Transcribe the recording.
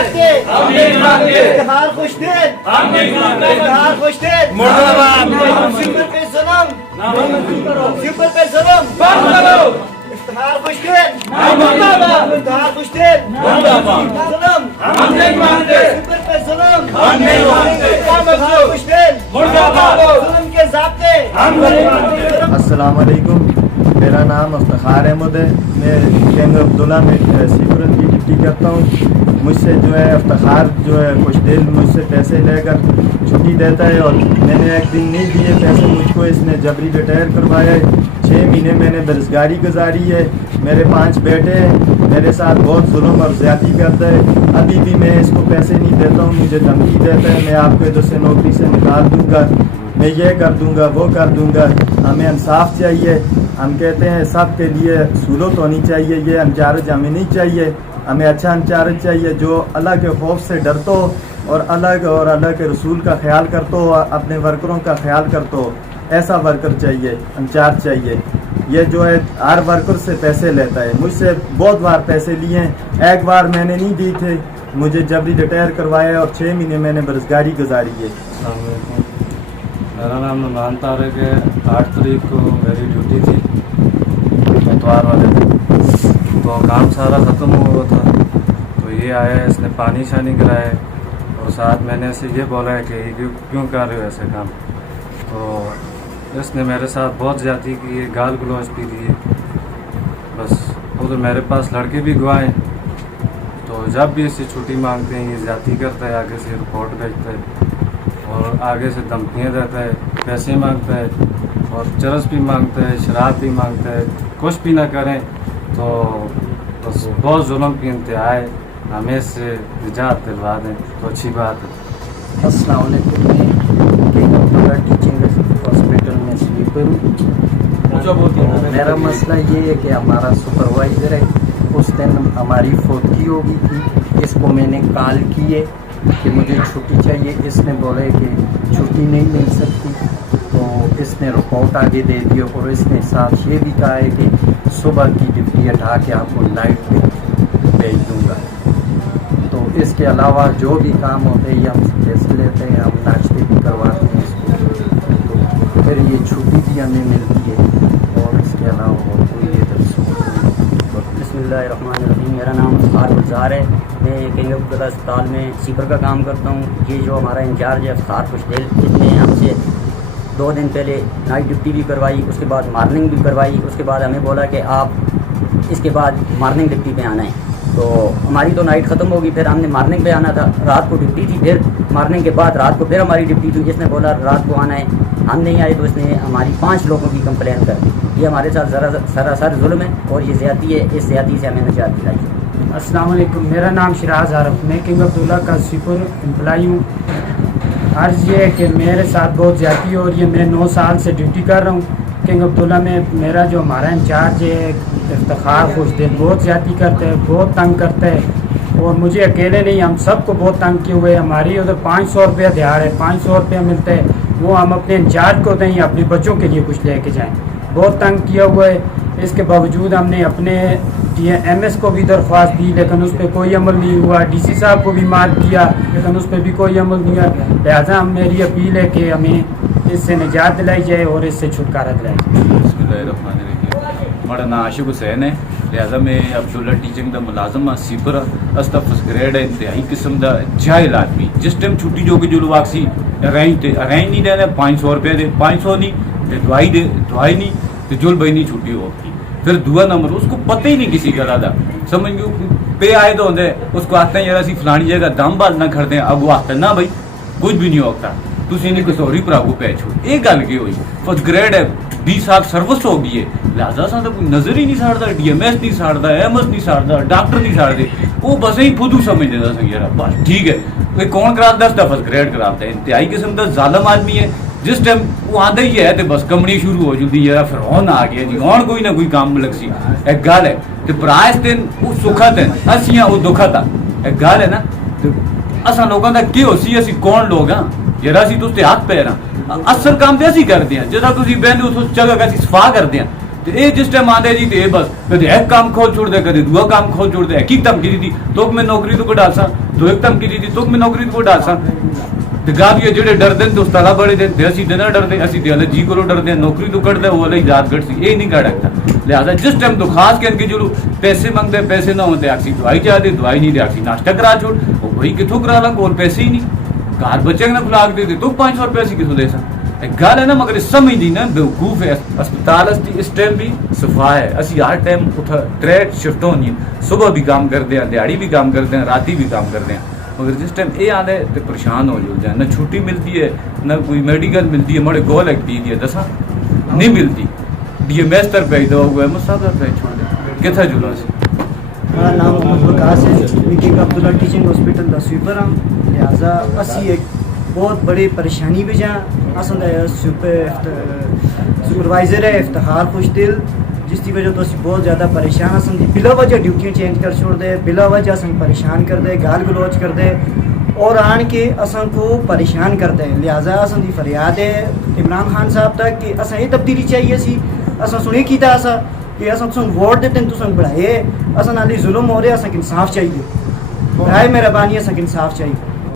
मांगते इफ्तिखार खुश दिन इफ्तिखार खुश दिन सिपर पे जुल्म इफ्तिखार खुश दिन इफ्तिखार खुश दिन जुल्म सिपर पे जुल्म इफ्तिखार खुश दिन जुल्म के ज़ाब्ते अस्सलाम वालेकुम। मेरा नाम इफ्तिखार अहमद है। मैं किंग अब्दुल्ला में सीपरन की ड्यूटी करता हूँ। मुझसे जो है इफ्तिखार जो है कुछ दिन मुझसे पैसे लेकर छुट्टी देता है और मैंने एक दिन नहीं दिए पैसे मुझको इसने जबरी रिटायर करवाया है। 6 महीने मैंने बेरोजगारी गुजारी है। मेरे 5 बेटे हैं, मेरे साथ बहुत जुल्म और ज़्यादती करता है। अभी भी मैं इसको पैसे नहीं देता हूँ, मुझे धमकी देता है मैं आपको इधर से नौकरी से निकाल दूँगा, मैं ये कर दूँगा वो कर दूँगा। हमें इंसाफ चाहिए। हम कहते हैं सब के लिए सहूलत होनी चाहिए। ये इंचार्ज हमें नहीं चाहिए, हमें अच्छा इंचार्ज चाहिए जो अल्लाह के खौफ से डरता हो और अल्लाह के रसूल का ख्याल करता हो, अपने वर्करों का ख्याल करता हो। ऐसा वर्कर चाहिए, इंचार्ज चाहिए। ये जो है हर वर्कर से पैसे लेता है। मुझसे बहुत बार पैसे लिए हैं, एक बार मैंने नहीं दी थे, मुझे जबरी रिटायर करवाया और 6 महीने मैंने बेरोजगारी गुजारी है। मेरा नाम नुमान तारिक है। 8 तारीख को मेरी ड्यूटी थी इतवार वाले दिन, तो काम सारा ख़त्म हुआ था। तो ये आया, इसने पानी शानी कराया और साथ मैंने इसे ये बोला है कि क्यों कर रहे हो ऐसे काम। तो इसने मेरे साथ बहुत ज़्यादती की है, गाल गलौज भी दी है। बस उधर मेरे पास लड़के भी गवाह हैं, तो जब भी इससे छुट्टी मांगते हैं ये ज़्यादती करता है, आगे से रिपोर्ट भेजता है और आगे से धमकियाँ देता है, पैसे मांगता है और चरस भी मांगता है, शराब भी मांगता है। कुछ भी ना करें तो बस बहुत जुल्म की इंतहा है। हमें इससे निजात दिलवा दें तो अच्छी बात है। अस्सलाम वालेकुम। मैं किंग अब्दुल्ला टीचिंग हॉस्पिटल में स्लीपर हूँ। मेरा मसला ये है कि हमारा सुपरवाइज़र है, उस दिन हमारी फौतगी हो गई थी। इसको मैंने कॉल की है कि मुझे छुट्टी चाहिए, इसने बोला कि छुट्टी नहीं मिल सकती। तो इसने रिपोर्ट आगे दे दी और इसने साथ ये भी कहा है कि सुबह की ड्यूटी हटा के आपको नाइट पे भेज दूँगा। तो इसके अलावा जो भी काम होते हैं ये हमसे पैसे लेते हैं, हम नाश्ते भी करवाते हैं इसको, तो फिर ये छुट्टी भी हमें मिलती है और इसके अलावा और कोई इधर बिस्मिल्लाहिर्रहमानिर्रहीम। मेरा नाम इफ्तिखार गुलजार है। मैं किंग अब्दुल्ला अस्पताल में सीपर का काम करता हूँ। ये जो हमारा इंचार्ज है इफ्तिखार खुशदिल, इसने हमसे 2 दिन पहले नाइट ड्यूटी भी करवाई, उसके बाद मॉर्निंग भी करवाई। उसके बाद हमें बोला कि आप इसके बाद मॉर्निंग ड्यूटी पे आना है। तो हमारी तो नाइट ख़त्म होगी, फिर हमने मॉर्निंग पे आना था। रात को ड्यूटी थी, फिर मॉर्निंग के बाद रात को फिर हमारी ड्यूटी थी। इसने बोला रात को आना है, हम नहीं आए तो इसने हमारी 5 लोगों की कंप्लेन कर दी। ये हमारे साथ सरासर जुल्म है और ये ज़्यादती है, इस ज़्यादती से हमें निजात दिलाई। अस्सलाम वालेकुम। मेरा नाम शिराज आरफ, मैं किंग अब्दुल्ला का स्वीपर एम्प्लाई हूँ। अर्ज़ ये है कि मेरे साथ बहुत ज़्यादती हो रही है। मैं 9 साल से ड्यूटी कर रहा हूँ किंग अब्दुल्ला में। मेरा जो हमारा इंचार्ज है इफ्तिखार खुशदिल बहुत ज़्यादती करता है, बहुत तंग करता है और मुझे अकेले नहीं, हम सबको बहुत तंग किए हुए हैं। हमारी उधर 500 रुपया दिहाड़ है, 500 रुपया मिलता है, वो हम अपने इंचार्ज को दें या अपने बच्चों के लिए कुछ लेके जाएँ। बहुत तंग किया हुआ है। इसके बावजूद हमने अपने MS को भी दरख्वास्त दी लेकिन उस पर कोई अमल नहीं हुआ। DC साहब को भी मार्क किया लेकिन उस पर भी कोई अमल नहीं हुआ। लिहाजा मेरी अपील है कि हमें इससे निजात दिलाई जाए और इससे छुटकारा दिलाई जाए। मेरा नाम आशिक हुसैन है। लिहाजा मैं अब्दुल्ला टीचिंग का मुलाजम हाँ, सीपर अस फर्स्ट ग्रेड है, इंतहाई किस्म का जाहिल आदमी। जिस टाइम छुट्टी जो कि जो वापसी अरेंज नहीं देने 500 रुपये दे, 500 नहीं दवाई नहीं तो जुल भाई नहीं छुट्टी होगी। फिर दूसरा नंबर उसको पता ही नहीं किसी गला का, समझ गए पे आए तो होंगे उसको आते हैं यार असी फलानी जगह दम बाल ना खड़ते हैं, अब वो आता ना भाई कुछ भी नहीं होता, तुम नहीं कसौरी भरा को पै छो। ये गल की हुई फर्स्ट ग्रेड है, 20 साल सर्विस हो गई है। लिहाजा सा तो कोई नजर ही नहीं साड़ता, DMS नहीं साड़ता, MS नहीं साड़ता, डॉक्टर नहीं साड़ते, वो बस ही खुद समझ देता यार बस ठीक है। कोई कौन कराता है? फर्स्ट ग्रेड कराता है। इंतहाई किस्म का जालम आदमी है। जिस टाइम वो आंदा ही है तो बस कमनी शुरू हो जाती है, फिर आ गया जी और कोई ना कोई काम लग सी। एक गल है तो प्राइस दिन वो सुखत है, असियां वो दुखत आ। एक गल है ना तो असा लोगों का की हो सी, असी कौन लोग हाँ यार, असी तो उसके हाथ पैर हाँ। असल काम तो असी करते हैं, जिदा तुम बहने उस जगह का सफा करते हैं। तो ये जिस टाइम आते जी तो ये बस कदे एक काम खोल छोड़ दे, कदे दूआ काम खोल छोड़ दे। की धमकी दी तो मैं नौकरी तो कढ़ा सा, تو ایک دم کی تھی تو میں نوکری تو ڈالسا گاوی جڑے ڈردے تو استالا بڑے دے اسی دے نہ ڈردے اسی تے جی کو ڈردے نوکری تو کٹ دے وہ لے یاد گٹ سی اے نہیں گڑ رکھتا لہذا جس ٹائم تو خاص کر کے جو پیسے مانگتے پیسے نہ ہوتے اسی دوائی چاہ دے دوائی نہیں دے اسی ناشتہ کرا چھوڑ وہ بھائی کتھوں کرا لنگ اور پیسے ہی نہیں گھر بچے نہ کھلاک دے تو 500 روپے اسی کتھوں دے سا گل ہے نا مگر سمجھ دی نا بیوقوف ہے اسپتال اس ٹائم بھی صفائی ہے اسی ہر ٹائم اٹھا ٹریڈ شفٹ ہونی صبح بھی کام کرتے ہیں دیہڑی بھی کام کرتے ہیں راتی بھی کام کرتے ہیں مگر جس ٹائم یہ آدھے تو پریشان ہو جائے نہ چھٹی ملتی ہے نہ کوئی میڈیکل ملتی ہے مڑے گول ایک دی دسا نہیں ملتی ڈی ایم ایس تک بھیج دو گئے مسافر پہ چھوڑ دے کتنا جلا سے میرا نام محمد وقاص ہے میں کنگ عبداللہ ٹیچنگ ہاسپٹل کا سویپر ہوں لہٰذا اسی ایک بہت بڑی پریشانی بھی جہاں اصل سپروائزر ہے افتخار خوش دل جس کی وجہ تو اسی بہت زیادہ پریشان اصل دی بلا وجہ ڈیوٹیاں چینج کر چھوڑ دے بلا وجہ اصل پریشان کر دے گال گلوچ کر دے اور آن کے اصل کو پریشان کر دے لہٰذا اصل دی فریاد ہے عمران خان صاحب تک کہ اصل یہ تبدیلی چاہیے سی اصل سنے کی تھا ایسا کہ اصل سن ووٹ دیتے ہیں تو سن بڑھائے اصل علی ظلم ہو رہے اصل انصاف چاہیے برائے مہربانی اصل انصاف چاہیے